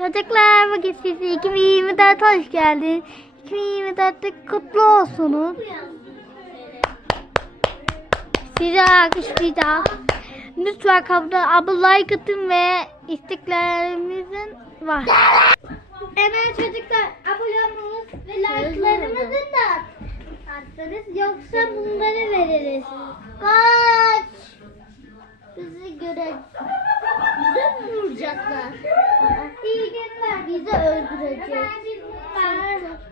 Çocuklar bugün sizi 2024 hoş geldin. 2024'te kutlu olsunuz. Sizi alkışlayacağız. Lütfen kapıda abone like atın ve isteklerimizin var. Hemen çocuklar abone olmanız ve like'larımızı da atsanız yoksa bunları veririz. Kaç! Bizi göre bize vuracaklar? Bizi öldürecek.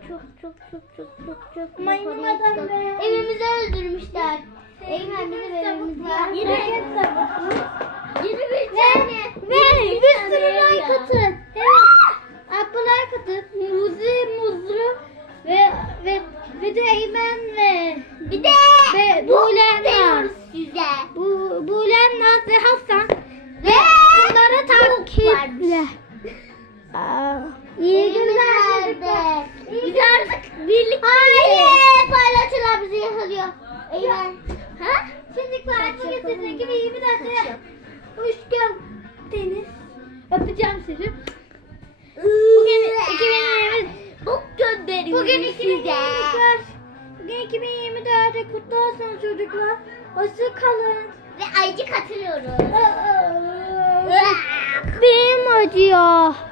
Çok çok çok çok çok çok Maymun adam. Evimizi öldürmüşler. Eymen bizim evimizi Yine Yine bir tane. Ve bir sürü like atın. Evet. Abla like atın. Muzi, Muzlu ve ve ve de Eymen ve bir de ve Bulen var. Size. Bu Bulen Naz ve Hasan ve bunları takiple. Aa, İyi günler. Biz artık birlikte. Hayır, paylaşılar bizi yakalıyor. Eymen. Ha? Çocuklar bugün size gibi 24'te hoş geldiniz. Öpeceğim sizi. Bugün 2020 Bok gönderiyorum Bugün size. 2024 Bugün 2024'te kutlu olsun çocuklar. Hoşça kalın. Ve ayıcık atılıyorum. Benim acıyor.